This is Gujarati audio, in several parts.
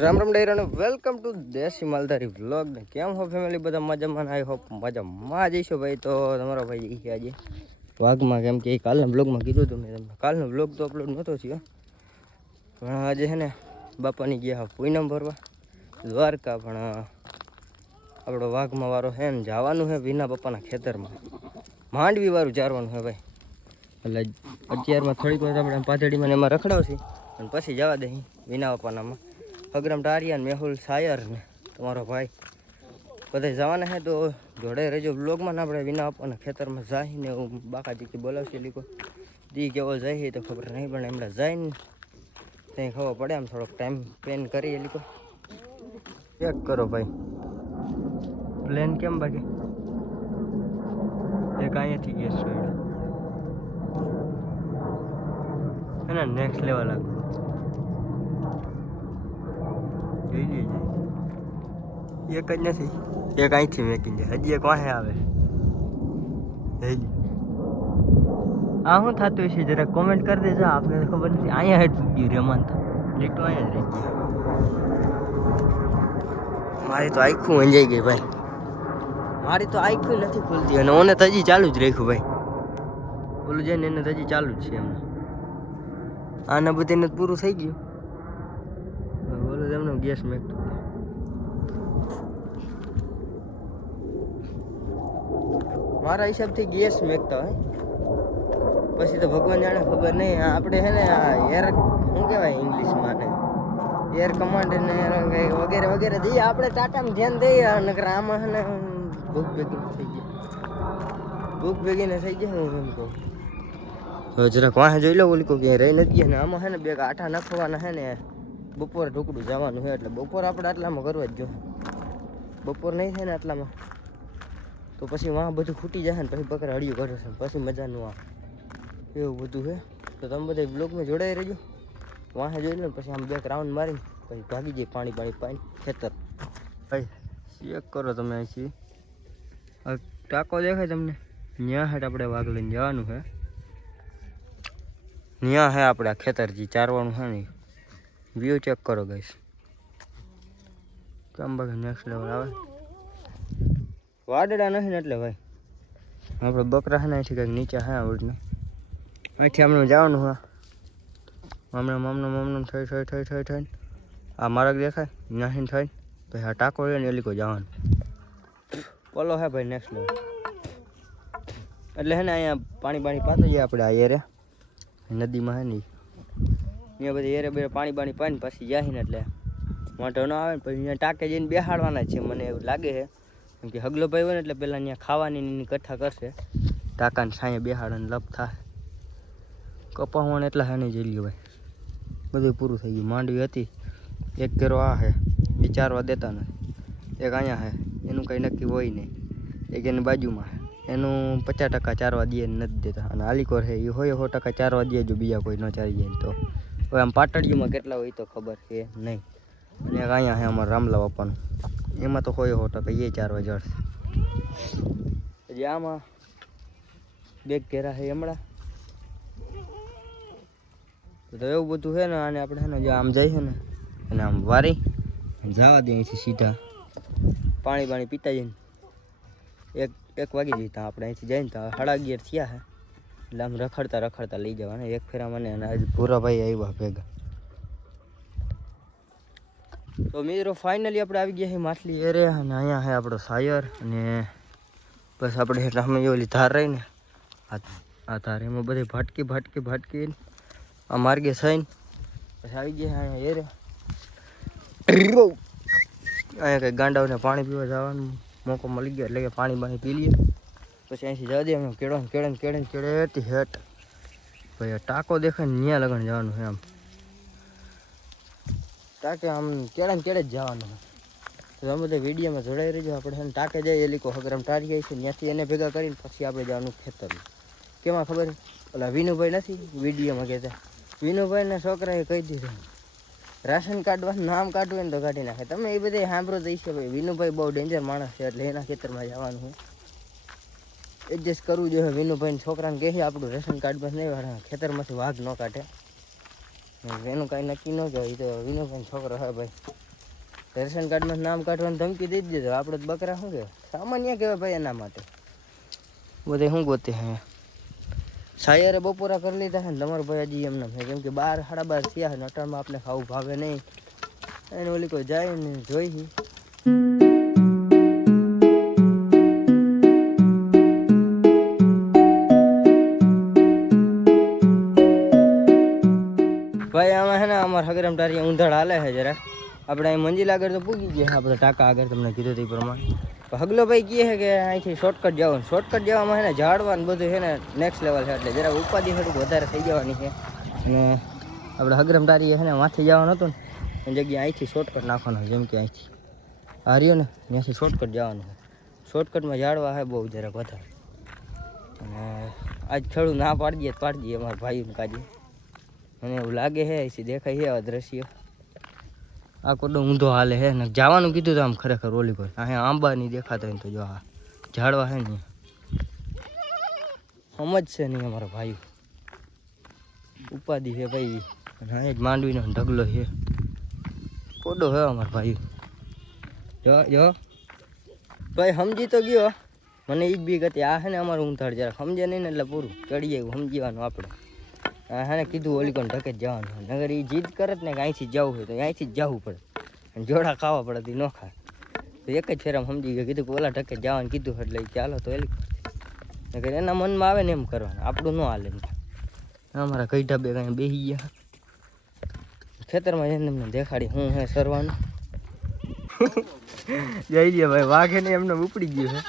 રામ રામ ડાયરો અને વેલકમ ટુ દેશી માલધારી વ્લોગ ને કેમ હો ફેમિલી બધા મજામાં? આઈ હોપ મજામાં જઈશું ભાઈ. તો તમારો ભાઈ જઈ આજે વાઘમાં કેમ કે કાલના બ્લોગમાં કીધું હતું મેં તમને. કાલનો બ્લોગ તો અપલોડ નહોતો થયો. પણ આજે છે ને બાપાની ગયા પૂનમ ભરવા. દ્વારકા, પણ આપણો વાઘમાં વારો છે ને જવાનું છે વિના પપ્પાના ખેતરમાં. માંડવી વાળું ચારવાનું છે ભાઈ. એટલે અત્યારમાં થોડીક વાર આપણે ને એમાં રખડાવશે. અને પછી જવા દે વિના પપ્પાનામાં અગ્રમ ટારિયા મેહુલ સાયર ને તમારો ભાઈ. બધા જવાના હે તો જોડે રહેજો બ્લોગમાં ને આપણે વિના આપવાના ખેતરમાં જાય ને હું બાકાજીથી બોલાવશે લીકો. દી કેવો જાય તો ખબર નહીં, પણ એમણે જાય ને ત્યાં ખબર પડે આમ થોડોક ટાઈમ પ્લેન કરીએ લીકો. ચેક કરો ભાઈ. પ્લેન કેમ બાકી? એક અહીંયાથી ગેસ છું. એના નેક્સ્ટ લેવા આગળ જોઈ લેજે એક જ નથી. એક અહીંથી મેકીને જાય. હજી એક વાહે આવે. આ શું થતું છે જરા કોમેન્ટ કરી દેજો. આપને તો ખબર નથી. અહીંયા હેઠ ગયું રમન તો. લીટું અહીંયા જ રહી ગયું. મારી તો આખું અંજાઈ ગઈ ભાઈ. મારી તો આખું નથી ખુલતી અને ઓને તો હજી ચાલુ જ રાખ્યું ભાઈ. ઓલું જઈને એને તો હજી ચાલુ જ છે એમને. આના બધાને પૂરું થઈ ગયું. એમને ગેસ મારા હિસાબથી ગેસ મેકતો હોય પછી તો ભગવાન જાણે ખબર નહીં. આપણે છે ને, આ એર શું કહેવાય ઇંગ્લિશમાં ને એર કમાન્ડ ને વગેરે વગેરે જઈએ આપણે ટાટામાં ધ્યાન દઈએ નકર આમાં છે ભૂખ ભેગી થઈ ગઈ. ભૂખ ભેગી ને થઈ ગયા હું એમ કહું. તો જરાક વાહે જોઈ લો ઓલી કોઈ રહી નથી ગયા ને આમાં છે ને, બે આઠા નાખવાના છે ને. બપોરે ઢોકડું જવાનું છે એટલે બપોર આપણે આટલામાં કરવા જ જો. બપોર નહીં થાય ને આટલામાં. તો પછી વાહ, બધું ખૂટી જશે ને પછી બકરા હળિયું કરે છે પછી મજાનું આ એવું બધું છે તો તમે બધા બ્લોગમાં જોડાઈ રહેજો. વાંહે જોઈ લો પછી આમ બે રાઉન્ડ મારીને પછી ભાગી જાય પાણી પાણી પાણી ખેતર. ભાઈ ચેક કરો તમે અહીંથી. ટાંકો દેખાય તમને? ત્યાં હેઠ આપણે વાઘ લઈને જવાનું છે ત્યાં હે આપણે આ ખેતરજી ચારવાનું છે ને. વ્યૂ ચેક કરો ગઈશ કેમ બાકી નેક્સ્ટ લેવલ આવે વાદળા નથી ને એટલે ભાઈ આપણે બકરા છે ને અહીંથી કંઈક નીચે હે આવડને અહીંથી હમણાં જવાનું હા હમણાં હમણાં હમણાં થઈ થઈ થઈ થઈ થઈને આ માર્ગ દેખાય ત્યાંથી થઈને પછી આ ટાંકો રહે ને એલી કોઈ જવાનું પોલો હે ભાઈ નેક્સ્ટ લેવલ એટલે હે ને, અહીંયા પાણી પાણી પાતું જાય આપણે આ એરે નદીમાં હે નહીં અહીંયા બધી એરે બેરે પાણી પાણી પાઈને પછી જાય ને એટલે વાંધો ન આવે ને પછી અહીંયા ટાંકે જઈને બેહાડવાના છે, મને એવું લાગે છે. કેમ કે હગલો ભાઈ હોય ને એટલે પહેલાં અહીંયા ખાવાની એની કથા કરશે. ટાંકાને સાંજે બેહાડે લપ થાય. કપાવણ એટલા હે નહીં જઈ ભાઈ. બધું પૂરું થઈ ગયું. માંડવી હતી. એક કેરો આ હે. એ ચારવા દેતા નથી એક અહીંયા હે. એનું કંઈ નક્કી હોય નહીં એક એની બાજુમાં એનું પચાસ ટકા ચારવા દે નથી દેતા. અને આલીકોર છે એ હોય સો ટકા ચારવા દે જો બીજા કોઈ ન ચારી જાય તો. હવે આમ પાટડીમાં કેટલા હોય તો ખબર છે નહીં. અને અહીંયા છે અમારા રામલા બાપાનું. એમાં તો હોય હોટો કે એ ચારવા જડશે હજી આમાં બેગ ઘેરા છે હમણાં. તો એવું બધું છે ને, આને આપણે છે ને જો આમ છે ને, અને આમ વારી જવા દે અહીંથી સીધા. પાણી પાણી પીતા જઈને. એક એક વાગી જતા આપણે અહીંથી જઈને, તો સાડા અગિયાર થયા હે એટલે આમ રખડતા રખડતા લઈ જવાના. એક ફેરા મને અને આજે ભૂરાભાઈ આવ્યા ભેગા. તો મિત્રો ફાઇનલી આપણે આવી ગયા છે માછલી એરે અને અહીંયા છે આપણો સાયર અને બસ આપણે અમે ઓલી ધાર રહી ને આ ધાર એમાં બધી ભાટકી ભાટકી ભાટકી આ માર્ગે થઈને પછી આવી ગયા અહીંયા એરે. અહીંયા કંઈક ગાંડાઓને પાણી પીવા જવાનું મોકો મળી ગયો એટલે કે પાણી બાણી પી લઈએ. પછી અહીંથી જવા દે એમ કેળો કેળે કેળે ને કેળે હેઠ. ભાઈ ટાંકો દેખાય ને ત્યાં લગન જવાનું છે આમ ટાંકે આમ કેળે કેળે જ જવાનું તો બધા વિડીયોમાં જોડાઈ રહેજો. આપણે છે ટાંકે જાય એ લીકો હગરમ ટાળી જાય છે ત્યાંથી એને ભેગા કરીને પછી આપણે જવાનું ખેતર કેમાં ખબર? ઓલા વિનુભાઈ નથી? વિડીયોમાં કહેતા. વિનુભાઈના છોકરાએ કહી દીધું. રાશન કાઢવાનું, નામ કાઢવું હોય ને તો કાઢી નાખે. તમે એ બધા સાંભળો છે ભાઈ, વિનુભાઈ બહુ ડેન્જર માણસ છે, એટલે એના ખેતરમાં જવાનું છે. એડજસ્ટ કરવું જોઈએ. વિનુભાઈ છોકરાને કહે આપણું રેશન કાર્ડમાં નહીં વાળા, ખેતરમાંથી વાઘ ન કાઢે. એનું કાંઈ નક્કી ન કહેવાય તો વિનુભાઈ છોકરો હે ભાઈ. રેશન કાર્ડમાં નામ કાઢવાની ધમકી દઈ દેજો. આપણે બકરા શું કે સામાન્ય કહેવાય ભાઈ એના માટે. બધે શું ગોતે હે? સાયરે બપોરા કરી લીધા છે ને તમારો ભાઈ હજી એમને કેમ કે બાર, સાડા બાર થયા છે ને આપણે ખાવું ભાવે નહીં. એને ઓલી કોઈ જાય ને જોઈ હગરમ ટારી ઊંધળ હાલે છે જરા. આપણે અહીં મંજિલ આગળ તો પૂગી ગયા આપણે ટાંકા આગળ તમને કીધું તે પ્રમાણે. હગલો ભાઈ કહે છે કે અહીંથી શોર્ટકટ જવાનું. શોર્ટકટ જવામાં છે ને ઝાડવાનું બધું છે ને નેક્સ્ટ લેવલ છે, એટલે જરા ઉપાધિ થોડુંક વધારે થઈ જવાની છે. અને આપણે હગરમ ટારીએ છે ને માથે જવાનું હતું ને, એ જગ્યાએ અહીંથી શોર્ટકટ નાખવાનો જેમ કે અહીંથી. હાર્યો ને, ત્યાંથી શોર્ટકટ જવાનું છે. શોર્ટકટમાં ઝાડવા છે બહુ જરાક વધારે. અને આજ થોડું ના પાડી દઈએ પાડી દઈએ અમારા ભાઈઓને કાજે. મને એવું લાગે છે અહીંથી દેખાય છે આવા દ્રશ્ય. આ કોડો ઊંધો હાલે છે ને જવાનું કીધું તો આમ ખરેખર ઓલી પર. અહીંયા આંબા નહીં દેખાતા તો જો આ ઝાડવા છે ને સમજશે નહીં અમારા ભાઈ. ઉપાધિ છે ભાઈ. અને અહીંયા જ માંડવીનો ઢગલો છે કોડો છે અમારા ભાઈ. જો જો. ભાઈ સમજી તો ગયો. મને એ બી હતી. આ છે ને અમારું ઊંધાડ જરાક સમજે નહીં ને એટલે પૂરું ચડી એવું સમજીવાનું આપણે. આ હા કીધું ઓલી કોણ ઢકે જવાનું નગર એ જીદ કરે ને કે અહીંથી જવું હોય તો અહીંથી જ જવું પડે. અને જોડા ખાવા પડે તો ન ખાય. તો એક જ ફેરામાં સમજી ગયો, કીધું કે ઓલા ઢકે જવાનું, કીધું એટલે ચાલો તો એલી નગર એના મનમાં આવે ને એમ કરવાનું, આપણું ન હાલે અમારા કઈ બે કાંઈ બેસી ગયા. ખેતરમાં જઈને એમને દેખાડી હું હે સરવાનું. જઈ ગયા ભાઈ, વાઘે ને એમને ઉપડી ગયું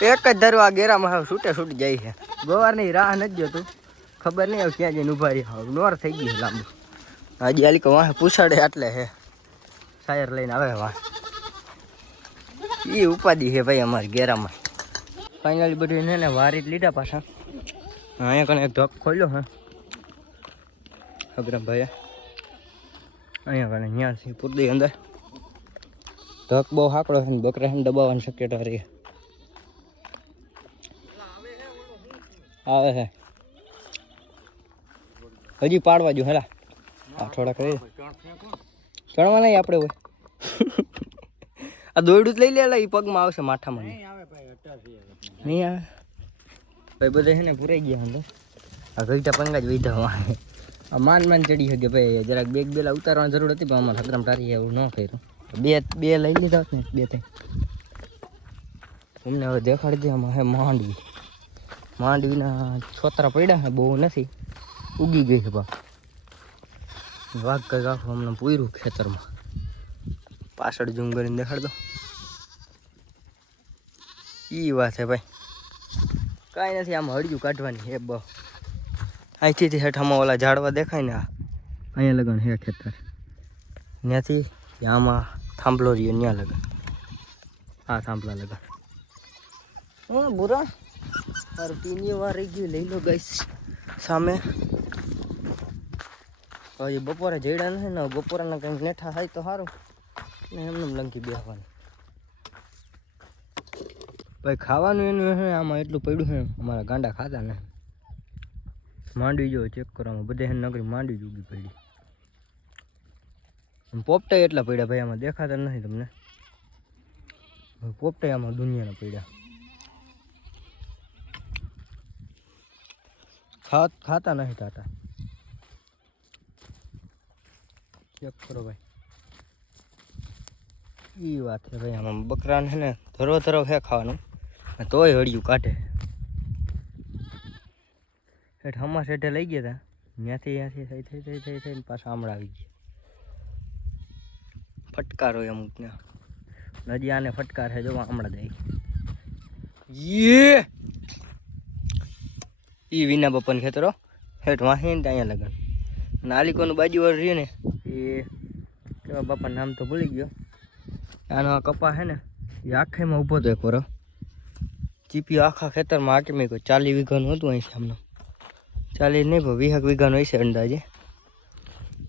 છે એક જ ધરવા ગેરામાં છૂટે છૂટી જાય છે ગોવારની રાહ નથી જોતું. ખબર નહીં હવે ક્યાં જઈને ઊભા રહી હવે નોર થઈ છે લાંબુ. હજી આલી વાહ પૂછાડે એટલે હે. શાયર લઈને આવે વાહ. એ ઉપાધિ છે ભાઈ અમારી ગેરામાં ફાઇનલી બધું એને વારી જ લીધા પાછા. અહીંયા કણે એક ઢોક ખોલ્યો હે. અગ્રમ ભાઈ અહીંયા કણે છે પૂરતી અંદર. ઢોક બહુ હાકડો છે બકરા છે દબાવવાની શક્યતા રહી. આવે છે. હજી પાડવા જો હેલા. આ થોડાક રહી ચણવા નહીં આપણે હોય આ દોયડું જ લઈ લે એ પગમાં આવશે માથામાં. નહીં આવે ભાઈ બધા છે ને પૂરાઈ ગયા અંદર આ ગઈટા પંગા જ વૈધા આ માન માન ચડી શકે ભાઈ જરાક બેગ બેલા ઉતારવાની જરૂર હતી પણ અમારે હકરામ તારી એવું ન કર્યું. બે બે લઈ લીધા ને બે ત્રણ. તમને હવે દેખાડી દે આમાં હે માંડવી. માંડવીના છોતરા પડ્યા છે બહુ નથી. ઉગી ગઈ છે બા વાઘ કઈ રાખો હમણાં પૂર્યું ખેતરમાં. પાછળ જૂમ કરીને દેખાડ દો. ઈ વાત છે ભાઈ. કાંઈ નથી, આમ હળિયું કાઢવાની હે બહુ. અહીંથી હેઠામાં ઓલા ઝાડવા દેખાય ને અહીંયા લગન હે ખેતર. ત્યાંથી આમાં થાંભલો રહ્યો, ત્યાં લગન. આ થાંભલા લગન. હું બુરા. તારું ટીની વાર રહી ગયું, લઈ લો ગઈશ સામે હજી બપોરે જઈડા નથી ને બપોરના કંઈક નેઠા થાય તો સારું. ને એમને એમ લંકી બેસવાનું ભાઈ ખાવાનું એનું હે, આમાં એટલું પડ્યું છે અમારા ગાંડા ખાતા ને. માંડવી જો ચેક કરવામાં બધે એને નગરી માંડવી જ ઉગી પડી. પોપટાઈ એટલા પડ્યા ભાઈ, આમાં દેખાતા નથી તમને. પોપટાઈ આમાં દુનિયાના પડ્યા. ખાતા નથી તાતા. ચેક કરો ભાઈ. એ વાત છે ભાઈ, આમાં બકરાને ને ધરો ધરો છે ખાવાનું. તોય હળિયું કાઢે. હેઠ હમણાં શેઠે લઈ ગયા હતા ત્યાંથી ત્યાંથી થઈ થઈ થઈ થઈ, થઈને પાછા હમણાં આવી ગયા. ફટકારો અમુક ને હજી આને ફટકાર છે જો હમણાં જાય. યે! ઈ વિના બપન ખેતરો હેઠ વાહી ને અહીંયા લગન. અને આલિકોનું બાજુ રહ્યું ને એ કેવા બાપા નામ તો ભૂલી ગયો. આનો આ કપા છે ને એ આખેમાં ઊભો હતો એક વરો ચીપી આખા ખેતરમાં આટી મેં કોઈ ચાલીસ વીઘાનું હતું અહીં સામનું. ચાલીસ નહીં ભાઈ વીહક વીઘાનું હશે અંદાજે.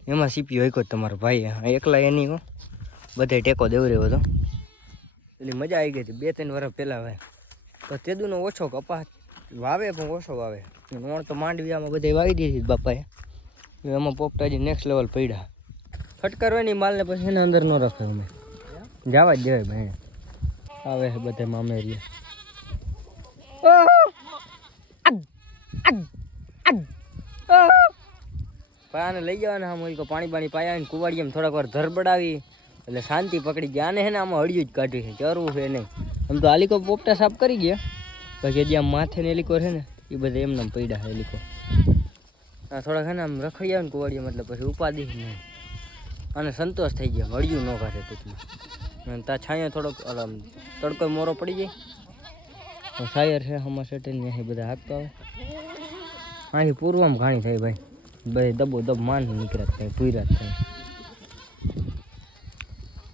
એમાં સીપી હોય કોઈ તમારો ભાઈ. એકલા એની હો. બધે ટેકો દેવડ્યો હતો. એટલે મજા આવી ગઈ હતી. બે ત્રણ વર્ષ પહેલાં હવે. તો તેદુનો ઓછો કપાસ વાવે પણ ઓછો વાવે. નોણ તો માંડવી આમાં બધે વાવી દીધી બાપાએ. એમાં પોપટાજી નેક્સ્ટ લેવલ પડ્યા. ફટકારવાની માલને પછી એના અંદર ન રાખે અમે. જવા જ દેવાય ભાઈ. આવે છે બધે મામે પાને લઈ જવાના આમ હોય પાણી પાણી પાયા ને કુવાડીએ થોડાક વાર ધરબડાવી. એટલે શાંતિ પકડી ગયા. આને હે ને આમાં હળિયું જ કાઢ્યું છે. ચરવું છે નહીં. આમ તો આલીકો પોપટા સાફ કરી ગયા. પછી જે આમ માથે ને એલીકો છે ને, એ બધા એમને પડ્યા છે એલીકો થોડાક છે ને આમ રખડી આવે ને કુવાડીએ મતલબ પછી ઉપાધિ નહીં. અને સંતોષ થઈ ગયા વળ્યું ન કાઢે ટૂંકમાં. અને તા છાંયો થોડોક આમ તડકો મોરો પડી જાય. સાયર છે, હમણાં સેટે ને અહીં બધા હાંકતા આવે અહીં પૂર્વમાં ઘાણી થાય ભાઈ. ભાઈ દબો દબ માન નીકળ્યા થાય, પૂર્યા થાય.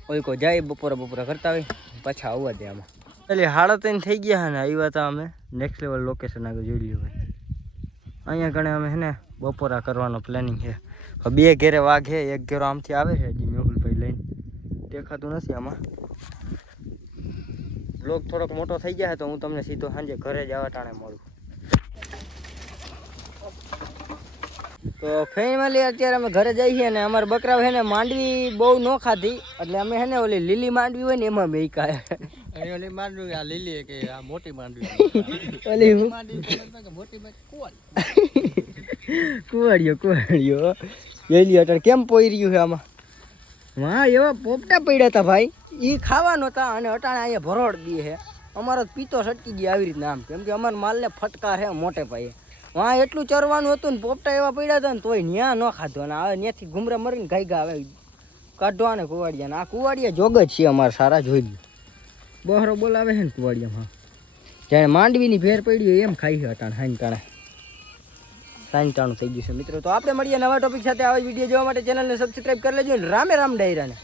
ઓય કોઈ જાય બપોરે બપોરે કરતા હોય, પાછા આવવા દે આમાં. એટલે હાડા ત્રણ થઈ ગયા હે ને, આવ્યા હતા અમે. નેક્સ્ટ લેવલ લોકેશન આગળ જોઈ લીધું ભાઈ. અહીંયા ગણે અમે હેને બપોરા કરવાનો પ્લાનિંગ છે. બે ઘેરે વાઘ છે એક ઘેરો આમથી આવે છે હજી મેહુલભાઈ લઈને. દેખાતું નથી આમાં. બ્લોગ થોડોક મોટો થઈ જાય તો હું તમને સીધો સાંજે ઘરે જ આવા ટાણે મળું. તો ફેમિલી અત્યારે અમે ઘરે જઈએ છીએ અને અમારા બકરા છે ને માંડવી બહુ ન ખાધી. એટલે અમે છે ને ઓલી લીલી માંડવી હોય ને એમાં મેં કાય ઓલી માંડવી આ લીલી કે આ મોટી માંડવી. ઓલી મોટી કુવાડિયો કુવાડિયો વેલી અટાણ કેમ પોઈ રહ્યું છે આમાં? હા એવા પોપટા પડ્યા હતા ભાઈ. એ ખાવા નહોતા અને અટાણે અહીંયા ભરોડ દે છે. અમારો પીતો સટકી ગયા આવી રીતના આમ. કેમ કે અમારા માલને ફટકાર છે મોટે પાયે. હા એટલું ચરવાનું હતું ને પોપટા એવા પડ્યા હતા ને તોય ન્યા ન ખાધો ને હવે ત્યાંથી ગુમરા મરીને ગાઈ ગા આવે. કાઢવા ને કુવાડિયા આ કુવાડિયા જોગ જ છે અમારા સારા જોઈ લ્યો. બહરો બોલાવે છે ને કુવાડિયામાં. જાણે માંડવીની ભેર પડી હોય એમ ખાઈ હાઈન ટાણે સાંજટાણું થઈ ગયું છે મિત્રો. તો આપણે મળીએ નવા ટોપિક સાથે. આવા વીડિયો જોવા માટે ચેનલને સબસ્ક્રાઈબ કરી લેજો રામે રામ ડાયરાને.